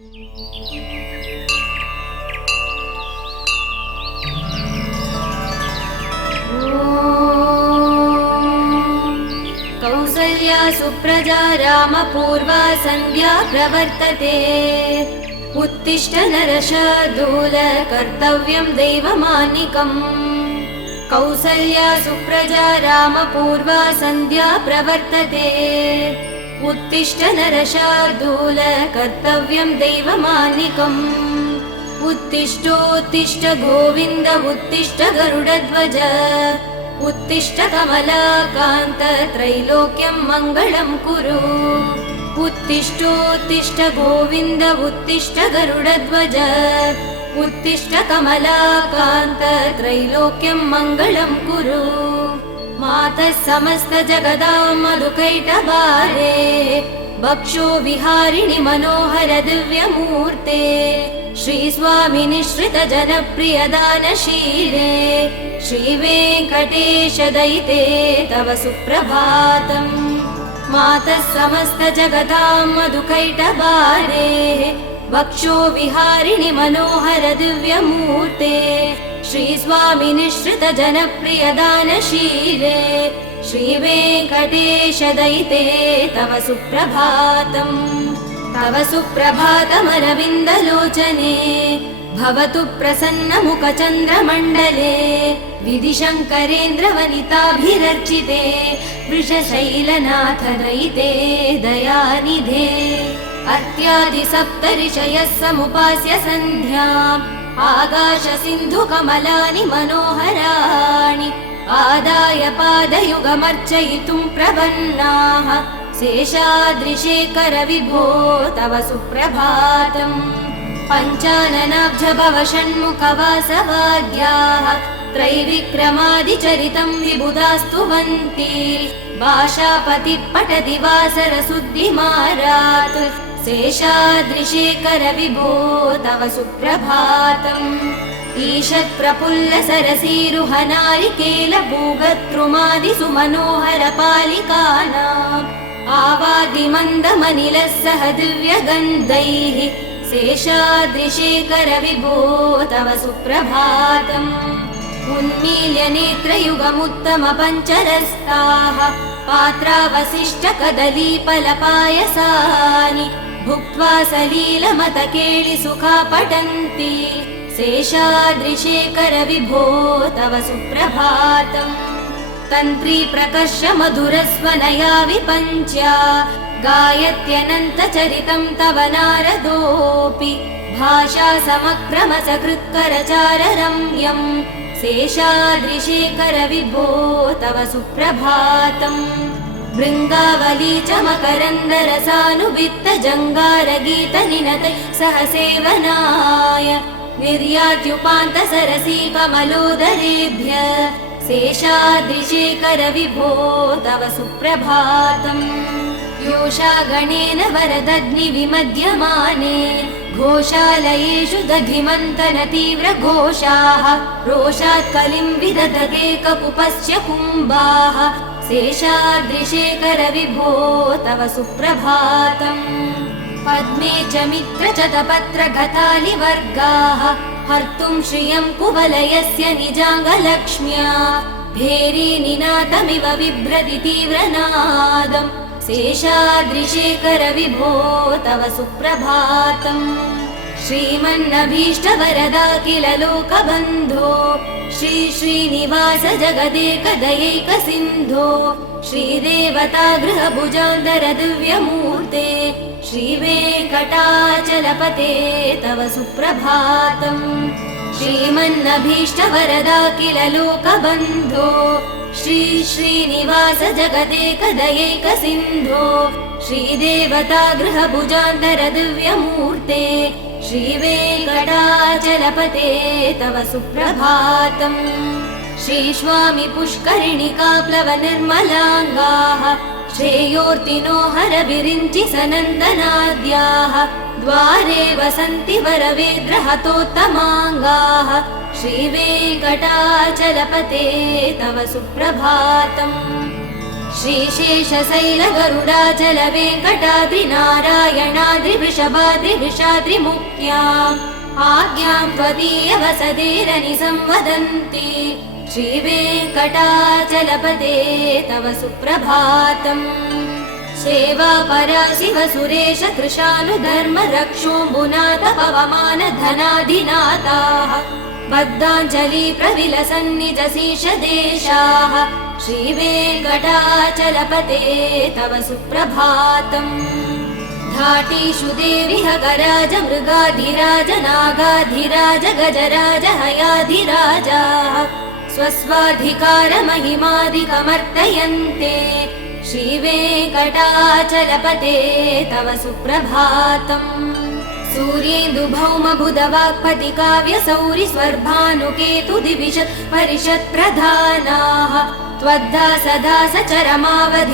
कौसल्या सुप्रजा रामपूर्वा सन्ध्या प्रवर्तते। उत्तिष्ठ नरशार्दूल कर्तव्यं दैवमानिकम्। कौसल्या सुप्रजा रामपूर्वा सन्ध्या प्रवर्तते। उत्तिष्ठ नरशार्दूल कर्तव्यं दैवमानिकम्। उत्तिष्ठोत्तिष्ठ गोविन्द उत्तिष्ठ गरुडध्वज। उत्तिष्ठ कमलाकान्त त्रैलोक्यं मङ्गलं कुरु। उत्तिष्ठोत्तिष्ठ गोविन्द उत्तिष्ठ गरुडध्वज। उत्तिष्ठ कमलाकान्त त्रैलोक्यं मङ्गलं कुरु। मातः समस्त जगदां मधुकैटभारे। वक्षो विहारिणि मनोहर दिव्यमूर्ते। श्रीस्वामि निःश्रित जनप्रिय दानशीले। श्रीवेङ्कटेश दयिते तव सुप्रभातम्। मातः समस्त जगतां मधुकैटभारे। वक्षो विहारिणि मनोहर दिव्यमूर्ते। श्रीस्वामि निःश्रित जनप्रिय दानशीले। श्रीवेङ्कटेश दयिते तव सुप्रभातम्। तव सुप्रभातमरविन्दलोचने। भवतु प्रसन्नमुखचन्द्रमण्डले। विधिशङ्करेन्द्र वनिताभिरर्चिते। वृषशैलनाथ दयिते दयानिधे। अर्त्यादि सप्तऋषयः समुपास्य सन्ध्याम्। आकाश सिन्धु कमलानि मनोहराणि। आदाय पादयुगमर्चयितुं प्रपन्नाः। शेषाद्रिशेखर विभो तव सुप्रभातम्। पञ्चाननाब्ज भव षण्मुख वासवाद्याः। त्रैविक्रमादिचरितं विबुधास्तुवन्ति। भाषापति पठति वासर सुद्धिमारात्। शेषाद्रिशेखर विभो तव सुप्रभातम्। ईषत् प्रफुल्ल सरसीरुह नारिकेल भूगद्रुमादिसु मनोहर पालिकानाम्। आवादि मन्दमनिलः सह दिव्यगन्धैः। शेषाद्रिशेखर विभो तव सुप्रभातम्। उन्मील्य नेत्रयुगमुत्तम पञ्चरस्ताः। पात्रावशिष्ट कदलीफलपायसानि। भुक्त्वा सलीलमत केळि सुखा पठन्ति। शेषाद्रिशेखर विभो तव सुप्रभातम्। तन्त्री प्रकर्ष मधुरस्वनया विपञ्च्या। गायत्यनन्तचरितं तव नारदोऽपि। भाषा समक्रम सकृत्करचार रम्यम्। शेषाद्रिशेखर विभो तव सुप्रभातम्। भृङ्गावली च मकरन्दरसानुवित्त जङ्गार गीत निनतैः सह सेवनाय। निर्यात्युपान्त सरसी कमलोदरेभ्य। शेषाद्रिशेखर विभो तव सुप्रभातम्। योषा गणेन वरदग्नि विमध्यमाने। घोषालयेषु दधिमन्तन तीव्र घोषाः। रोषात् कलिं विदधते कपुपस्य कुम्भाः। शेषाद्रिशेखर विभो तव सुप्रभातम्। पद्मे च मित्र च तपत्र गतालिवर्गाः। हर्तुं श्रियं कुवलयस्य निजाङ्गलक्ष्म्या। भेरी निनादमिव बिभ्रति तीव्रनादम्। शेषाद्रिशेखर विभो तव सुप्रभातम्। श्रीमन्नभीष्टवरदा किल लोकबन्धो। श्री श्रीनिवास जगदेकदयैक सिन्धो। श्रीदेवता गृहभुजान्तर दिव्यमूर्ते। श्रीवेङ्कटाचलपते तव सुप्रभातम्। श्रीमन्नभीष्टवरदा किल लोकबन्धो। श्री श्रीनिवास जगदेकदयैक सिन्धो। श्रीदेवता गृहभुजान्तर दिव्यमूर्ते। श्रीवेङ्कटाचलपते तव सुप्रभातम्। श्रीस्वामि पुष्करिणिकाप्लव निर्मलाङ्गाः। श्रेयोर्तिनो हर विरिञ्चि सनन्दनाद्याः। द्वारे वसन्ति वरवेद्रहतोत्तमाङ्गाः। श्रीवेङ्कटाचलपते तव सुप्रभातम्। श्रीशेषशैलगरुडाचलवेङ्कटाद्रिनारायणाद्रिवृषभाद्रिवृषाद्रिमुख्याम् आज्ञां त्वदीयवसदेरनिसंवदन्ति श्रीवेङ्कटाचलपते तव सुप्रभातम् सेवापरा शिव सुरेश कृशानुधर्म रक्षोऽम्बुनाथ पवमान धनाधिनाथाः बद्धाञ्जलि प्रविलसन्निजशीष देशाः श्रीवेङ्कटाचलपते तव सुप्रभातम् धाटीषु देविह गराज मृगाधिराज नागाधिराज गजराज हयाधिराजाः स्वस्वाधिकार महिमादिकमर्तयन्ते श्रीवेङ्कटाचलपते तव सुप्रभातम् सूर्येन्दुभौम बुधवाक्पति काव्य सौरि स्वर्भानुकेतु दिविशत् परिषत् प्रधानाः त्वद्दासदास चरमावधिदासदासाः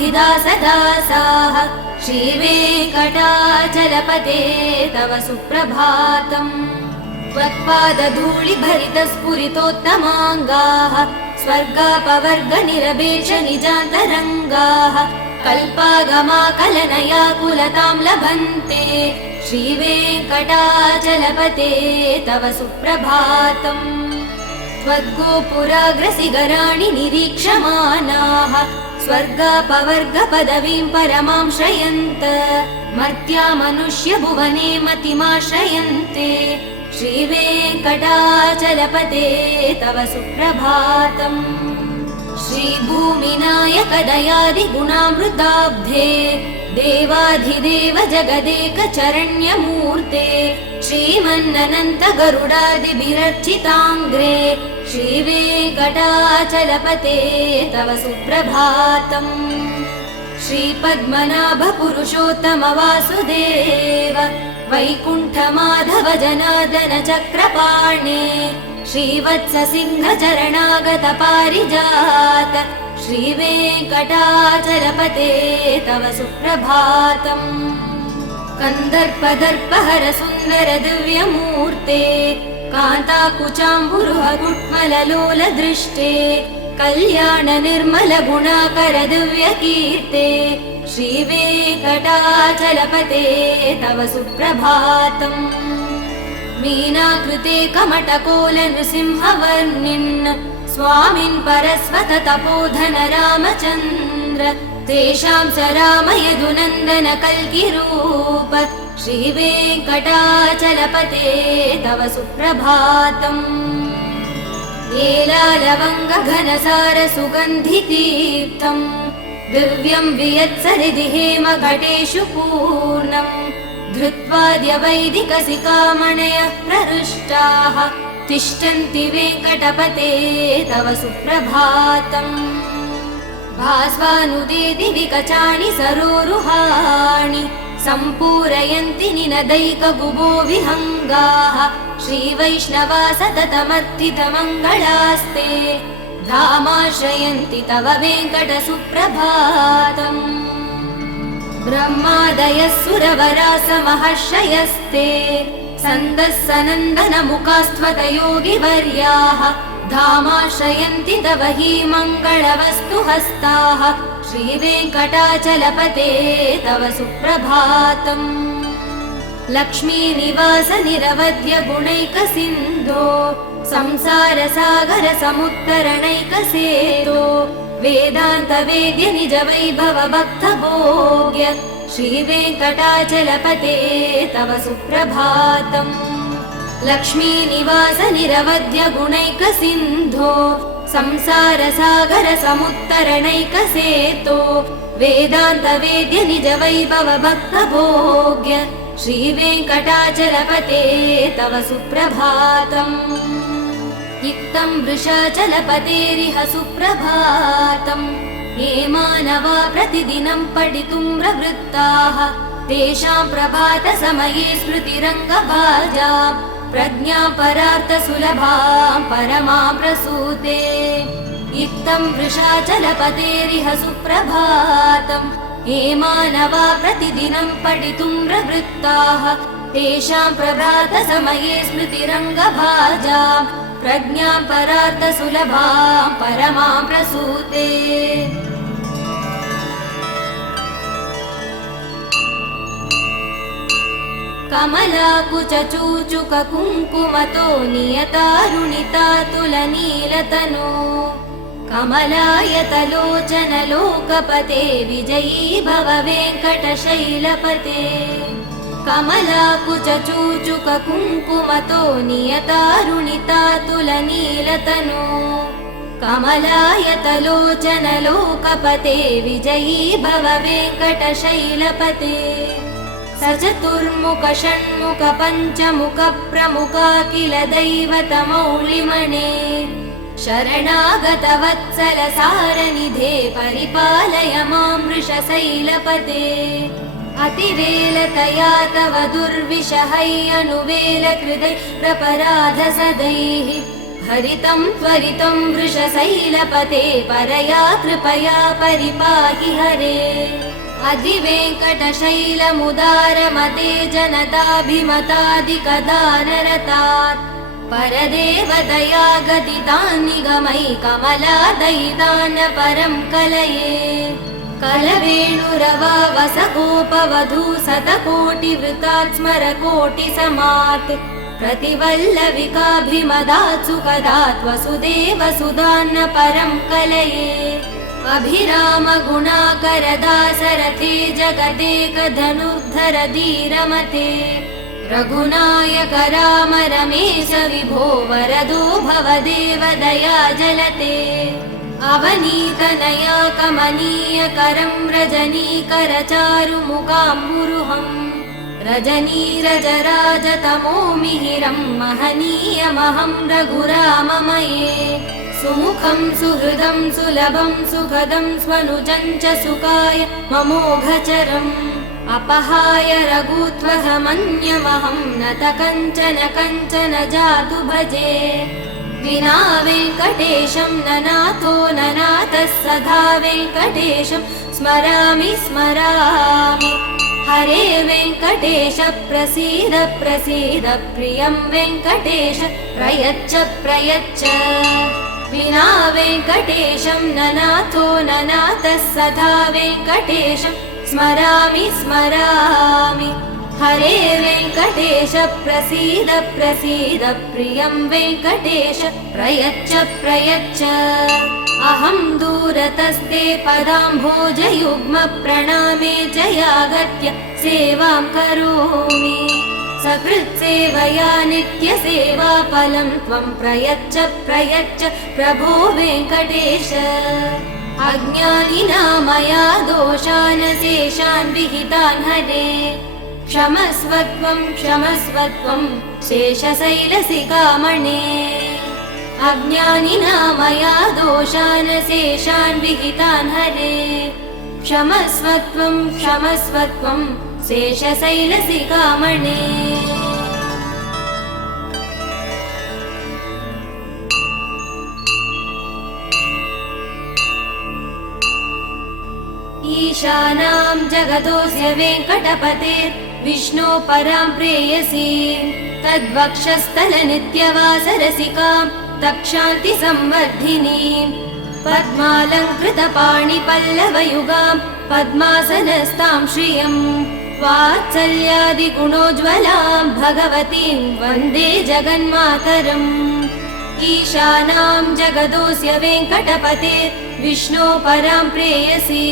श्रीवेङ्कटाचलपते तव सुप्रभातम् त्वत्पादधूलिभरितस्फुरितोत्तमाङ्गाः स्वर्गापवर्ग निरपेक्ष निजान्तरङ्गाः कल्पागमाकलनया कुलतां लभन्ते श्रीवेङ्कटाचलपते तव सुप्रभातम् त्वद्गोपुराग्रसिगराणि निरीक्षमाणाः स्वर्गापवर्ग पदवीं परमां श्रयन्त मर्त्या मनुष्य भुवने मतिमाश्रयन्ते श्रीवेङ्कटाचलपते तव सुप्रभातम् श्रीभूमिनायक दयादिगुणामृताब्धे देवाधिदेव जगदेक चरण्यमूर्ते श्रीमन्ननन्त गरुडादिभिरर्चिताङ्ग्रे श्रीवेङ्कटाचलपते तव सुप्रभातम् श्रीपद्मनाभ पुरुषोत्तम वासुदेव वैकुण्ठमाधव जनार्दन चक्रपाणे श्रीवत्स सिंह चरणागत पारिजात श्रीवेङ्कटाचलपते तव सुप्रभातम् कन्दर्पदर्पहर सुन्दर दिव्यमूर्ते कान्ताकुचाम्बुरुह कुट्मललोल दृष्टे कल्याण निर्मल गुणाकर दिव्यकीर्ते श्रीवेङ्कटाचलपते तव सुप्रभातम् मीनाकृते कमटकोल नृसिंहवर्णिन् स्वामिन् परस्वत तपोधन रामचन्द्र तेषां स राम यदुनन्दन कल्किरूप श्रीवेङ्कटाचलपते तव सुप्रभातम् एलालवङ्ग घनसार सुगन्धितीर्थम् दिव्यं वियत्सरिदि हेमघटेषु पूर्णम् धृत्वाद्य वैदिकसिकामणयः प्रहृष्टाः तिष्ठन्ति वेङ्कटपते तव सुप्रभातम् भास्वानुदेति विकचानि सरोरुहाणि सम्पूरयन्ति निनदैकगुबो विहङ्गाः श्रीवैष्णवा सततमर्थितमङ्गलास्ते धामाश्रयन्ति तव वेङ्कट सुप्रभातम् ब्रह्मादयः सुरवरास महर्षयस्ते सन्दः सनन्दन मुखास्त्वत योगिवर्याः धामाश्रयन्ति तव हि मङ्गलवस्तु हस्ताः श्रीवेङ्कटाचलपते तव सुप्रभातम् लक्ष्मीनिवास निरवध्य गुणैकसिन्धो संसार सागर समुत्तरणैकसेतो वेदान्त वेद्य निज वैभव भक्त भोग्य श्रीवेङ्कटाचलपते तव सुप्रभातम् लक्ष्मीनिवास निरवध्य गुणैकसिन्धो संसार सागर समुत्तरणैकसेतो वेदान्त वेद्य निज वैभव भक्त भोग्य श्रीवेङ्कटाचलपते तव सुप्रभातम् इत्थं वृषाचलपतेरिह सुप्रभातम् ये मानवा प्रतिदिनं पठितुं प्रवृत्ताः तेषां प्रभात समये स्मृतिरङ्गभाजा प्रज्ञा परार्थ सुलभां परमा प्रसूते इत्थं वृषाचलपतेरिह सुप्रभातम् ये मानवा प्रतिदिनं पठितुं प्रवृत्ताः तेषां प्रभात समये स्मृतिरङ्गभाजा प्रज्ञा परार्थ सुलभां परमा प्रसूते कमलाकुचूचुक कुङ्कुमतो नियतारुणितातुलनीलतनो कमलायतलोचन लोकपते विजयी भव वेङ्कटशैलपते कमलाकुचूचुक कुङ्कुमतो नियतारुणितातुलनीलतनो कमलायतलोचन लोकपते विजयी भव वेङ्कटशैलपते स चतुर्मुख षण्मुख पञ्चमुख प्रमुखाखिल दैवतमौलिमणे शरणागतवत्सल सारनिधे परिपालय मां वृषशैलपते अतिवेलतया तव दुर्विषहैरनुवेलकृतै प्रपराधसदैः हरितं त्वरितं वृषशैलपते परया कृपया परिपाहि हरे अधिवेङ्कटशैलमुदारमते जनताभिमतादिकदानरतात् परदेवदया गदितान् निगमै कमलादयितान् परं कलये कलवेणुरवावसगोपवधू शतकोटिवृतात् स्मरकोटिसमात् प्रतिवल्लविकाभिमदात् सुखदात् वसुदेवसुधान्न परं कलये अभिराम गुणाकरदासरथे जगदेकधनुर्धर धीरमते रघुनायक राम रमेश विभो वरदो भवदेव दया जलते अवनीतनया कमनीयकरं रजनीकरचारुमुखाम्बुरुहं रजनीरजराजतमो मिहिरं महनीयमहं रघुराममये सुमुखं सुहृदं सुलभं सुखदं स्वनुजं च सुखाय ममोघचरम् अपहाय रघुत्वहमन्यमहं नत कञ्चन कञ्चन जातु भजे विना वेङ्कटेशं ननाथो ननाथः सदा वेङ्कटेशं स्मरामि स्मरामि हरे वेङ्कटेश प्रसीद प्रसीद प्रियं वेङ्कटेश प्रयच्छ प्रयच्छ विना वेङ्कटेशं ननाथो ननाथः सदा वेङ्कटेशं स्मरामि स्मरामि हरे वेङ्कटेश प्रसीद प्रसीद प्रियं वेङ्कटेश प्रयच्छ प्रयच्छ अहं दूरतस्ते पदाम्भोजयुग्म प्रणामे जयागत्य सेवां करोमि सकृत्सेवया नित्यसेवाफलं त्वं प्रयच्छ प्रयच्छ प्रभो वेङ्कटेश अज्ञानिना मया दोषान् शेषान् विहितान् हरे क्षमस्व त्वं शेषशैलशिखामणे अज्ञानिना मया दोषान् शेषान् विहितान् हरे क्षमस्व त्वं शेषशैलशिखामणे ईशानां जगतोऽस्य वेङ्कटपतेर्विष्णो परां प्रेयसी तद्वक्षस्थलनित्यवासरसिकां तक्षान्तिसंवर्धिनीं पद्मालङ्कृतपाणिपल्लवयुगां पद्मासनस्तां श्रियं वात्सल्यादिगुणोज्ज्वलां भगवतीं वन्दे जगन्मातरम् ईशानां जगतोऽस्य वेङ्कटपतेर्विष्णो परां प्रेयसी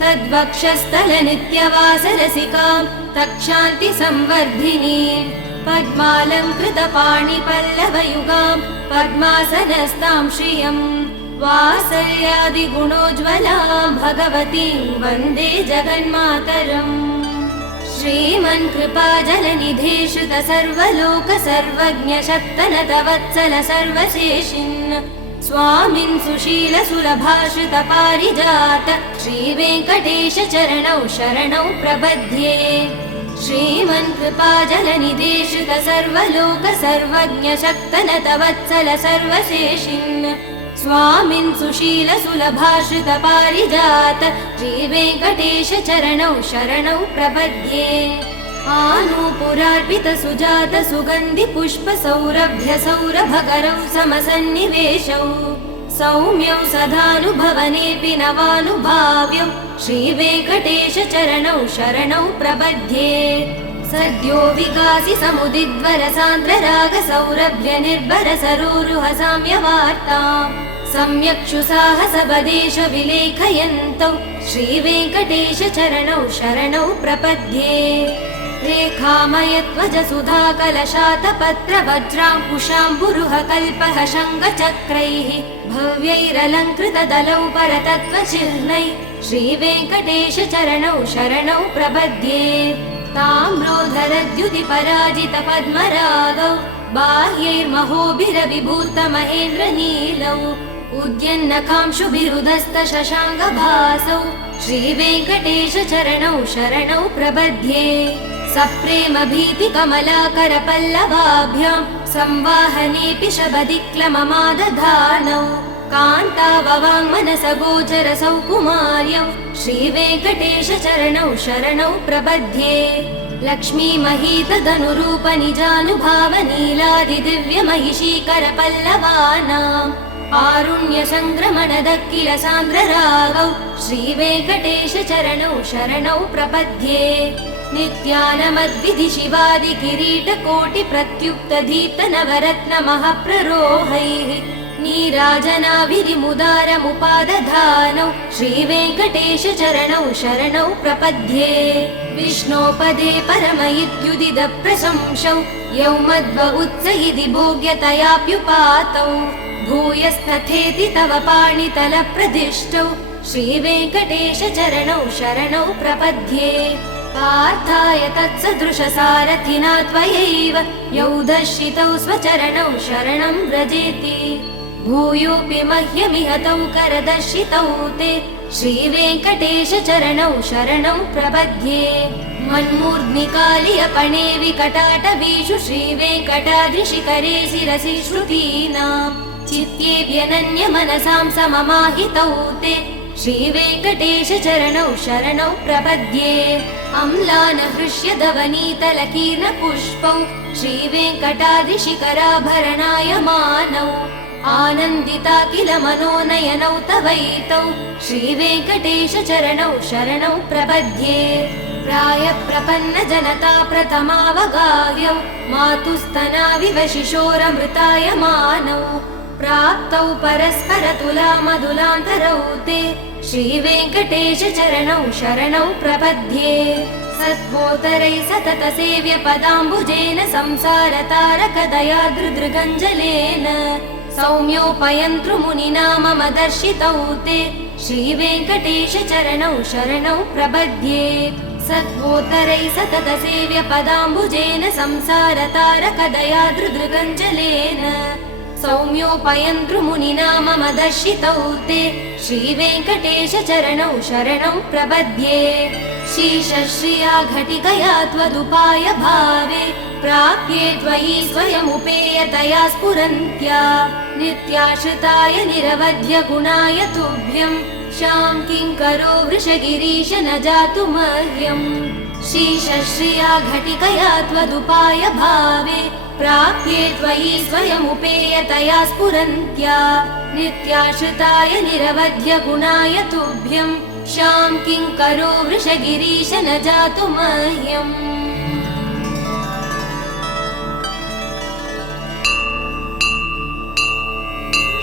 तद्वक्षस्थलनित्यवासरसिकां तक्षान्तिसंवर्धिनीं पद्मालङ्कृतपाणिपल्लवयुगां पद्मासनस्तां श्रियं वात्सल्यादिगुणोज्ज्वलां भगवतीं वन्दे जगन्मातरम् श्रीमन्कृपाजलनिधे श्रुत सर्वलोक सर्वज्ञ शक्तनतवत्सल सर्वशेषिन् स्वामिन् सुशील सुलभाश्रित पारिजात श्रीवेङ्कटेश चरणौ शरणौ प्रपद्ये श्रीमन्कृपाजलनिधे श्रुत सर्वलोक सर्वज्ञ शक्तनतवत्सल सर्वशेषिन् स्वामिन् सुशील सुलभाश्रित पारिजात श्रीवेङ्कटेश चरणौ शरणौ प्रपद्ये आनूपुरार्पित सुजात सुगन्धि पुष्प सौरभ्य सौरभकरौ समसन्निवेशौ सौम्यौ सदानुभवनेऽपि नवानुभाव्यौ श्रीवेङ्कटेश चरणौ शरणौ प्रपद्ये सद्यो विकासि समुदिद्वर सान्द्र राग सौरभ्य निर्भर सरोरुह साम्यवार्ताम् सम्यक्षु साहस बदेश विलेखयन्तौ श्रीवेङ्कटेश चरणौ शरणौ प्रपद्ये रेखामयध्वज सुधा कलशातपत्र वज्राङ्कुशाम्बुरुह कल्पः शङ्खचक्रैः भव्यैरलङ्कृत दलौ परतत्त्वचिह्नैः श्रीवेङ्कटेश चरणौ शरणौ प्रपद्ये ताम्रोधरद्युति पराजित पद्मरागौ बाह्यैर्महोभिरविभूत महेन्द्र नीलौ उद्यन्नकांशुभिरुदस्त शशाङ्गभासौ श्रीवेङ्कटेश चरणौ शरणौ प्रपद्ये सप्रेम भीति कमलाकर पल्लवाभ्यां संवाहनेऽपि शबदिक्लममादधानौ कान्ताववाङ्मनस गोचर सौकुमार्यौ श्रीवेङ्कटेश चरणौ शरणौ प्रपद्ये लक्ष्मीमहीतदनुरूप निजानुभाव नीलादिदिव्यमहिषीकर पल्लवानाम् आरुण्य संग्रमण दक्किल सान्द्र रागौ श्रीवेङ्कटेश चरणौ शरणौ प्रपद्ये नित्यानमद्विधि शिवादि किरीट कोटि प्रत्युक्त दीप्त नवरत्न महप्ररोहैः नीराजनाभिरिमुदारमुपादधानौ श्रीवेङ्कटेश चरणौ शरणौ प्रपद्ये विष्णोपदे परम इत्युदित प्रशंसौ यौ मध्व उत्स इति भोग्यतयाप्युपातौ भूयस्तथेति तव पाणितल प्रदिष्टौ श्रीवेङ्कटेश चरणौ शरणौ प्रपद्ये पार्थाय तत्सदृश सारथिना त्वयैव यौ दर्शितौ स्वचरणौ शरणं व्रजेति भूयोऽपि मह्यमिह तौ करदर्शितौ ते श्रीवेङ्कटेश चरणौ शरणौ प्रपद्ये मन्मूर्ध्निकालियपणे विकटाटवीषु श्रीवेङ्कटाद्रिशिखरे शिरसि श्रुतीनाम् चित्तेऽप्यनन्य मनसां सममाहितौ ते श्रीवेङ्कटेश चरणौ शरणौ प्रपद्ये अम्लान हृष्यदवनीतलकीर्ण पुष्पौ श्रीवेङ्कटाद्रिशिखराभरणायमानौ आनन्दिता किल मनोनयनौ तवैतौ श्रीवेङ्कटेश चरणौ शरणौ प्रपद्ये प्रायप्रपन्न जनता प्रथमावगाह्यौ मातुस्तनाविव शिशोरमृतायमानौ प्राप्तौ परस्पर तुलामधुलान्तरौ ते श्रीवेङ्कटेश चरणौ शरणौ प्रपद्ये सत्वोत्तरै सतत सेव्य पदाम्बुजेन संसारतारक दयादृदृगञ्जलेन सौम्योपयन्तृमुनिना मम दर्शितौ ते श्रीवेङ्कटेश चरणौ शरणौ प्रपद्ये सत्वोत्तरै सतत सेव्य पदाम्बुजेन संसारतारक दयादृदृगञ्जलेन सौम्योपयन्तृमुनिना मम दर्शितौ ते श्रीवेङ्कटेश चरणौ शरणौ प्रपद्ये शीशश्रिया घटिकया त्वदुपाय भावे प्राप्ये त्वयि स्वयमुपेयतया स्फुरन्त्या नित्याश्रिताय निरवध्य गुणाय तुभ्यं शां किङ्करो वृषगिरीश न जातु मह्यम् शीशश्रिया घटिकया त्वदुपाय भावे प्राप्ये त्वयि स्वयमुपेयतया स्फुरन्त्या नित्याश्रिताय निरवध्य गुणाय तुभ्यं शां किङ्करो वृषगिरीश न जातु मह्यम्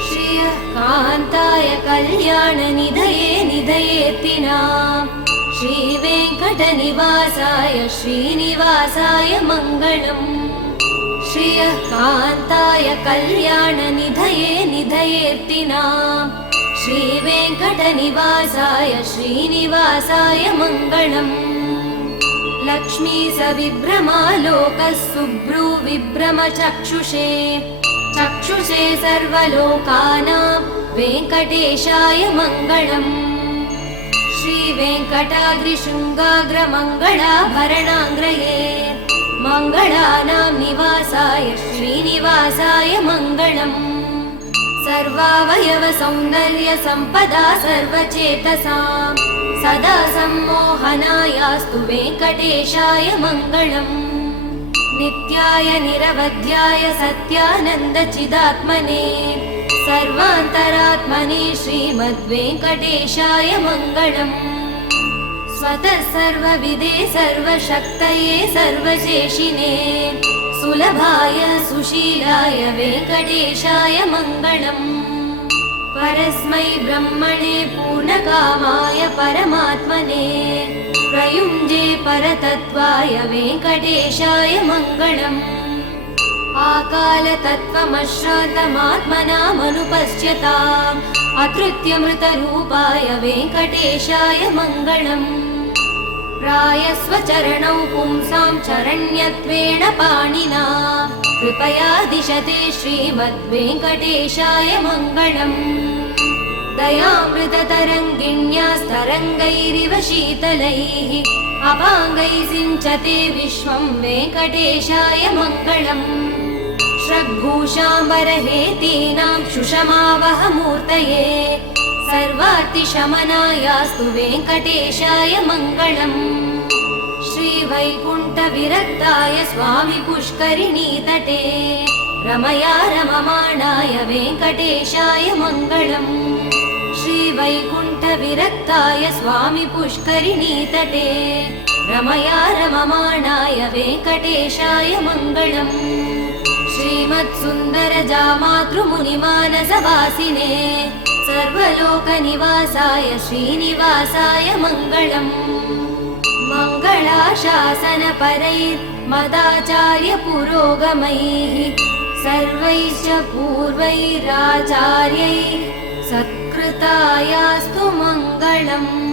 श्रियः कान्ताय कल्याणनिधये निधयेतिनाम् श्रीवेङ्कटनिवासाय श्रीनिवासाय मङ्गलम् श्रियः कान्ताय कल्याणनिधये निधयेर्तिनाम् श्रीवेङ्कटनिवासाय श्रीनिवासाय मङ्गलम् लक्ष्मी सविभ्रमालोकः सुभ्रूविभ्रम चक्षुषे चक्षुषे सर्वलोकानां वेङ्कटेशाय मङ्गलम् श्रीवेङ्कटाद्रिशृङ्गाग्रमङ्गलाभरणाङ्ग्रये मङ्गलानां निवासाय श्रीनिवासाय मङ्गलम् सर्वावयव सौन्दर्य सम्पदा सर्वचेतसां सदा सम्मोहनायास्तु वेङ्कटेशाय मङ्गलम् नित्याय निरवध्याय सत्यानन्द चिदात्मने सर्वान्तरात्मने श्रीमद्वेङ्कटेशाय मङ्गलम् स्वतः सर्वविदे सर्वशक्तये सर्वशेषिने सुलभाय सुशीलाय वेङ्कटेशाय मङ्गलम् परस्मै ब्रह्मणे पूर्णकामाय परमात्मने प्रयुञ्जे परतत्त्वाय वेङ्कटेशाय मङ्गलम् आकालतत्त्वमश्रान्तमात्मनामनुपश्यताम् अतृत्यमृतरूपाय वेङ्कटेशाय मङ्गलम् प्रायस्वचरणौ पुंसां चरण्यत्वेन पाणिना कृपया दिशते श्रीमद्वेङ्कटेशाय मङ्गलम् दयामृततरङ्गिण्यास्तरङ्गैरिव शीतलैः अपाङ्गैः सिञ्चते विश्वं वेङ्कटेशाय मङ्गलम् श्रग्भूषाम्बरहेतीनां सुषमावहमूर्तये सर्वातिशमनायास्तु वेङ्कटेशाय मङ्गलम् श्रीवैकुण्ठविरक्ताय स्वामि पुष्करिणीतटे रमया रममाणाय वेङ्कटेशाय मङ्गलम् श्रीवैकुण्ठविरक्ताय स्वामि पुष्करिणीतटे रमया रममाणाय वेङ्कटेशाय मङ्गलम् श्रीमत्सुन्दरजामातृमुनिमानसवासिने सर्वलोकनिवासाय श्रीनिवासाय मङ्गलम् मङ्गलाशासनपरैर्मदाचार्यपुरोगमैः सर्वैश्च पूर्वैराचार्यैः सत्कृतायास्तु मङ्गलम्।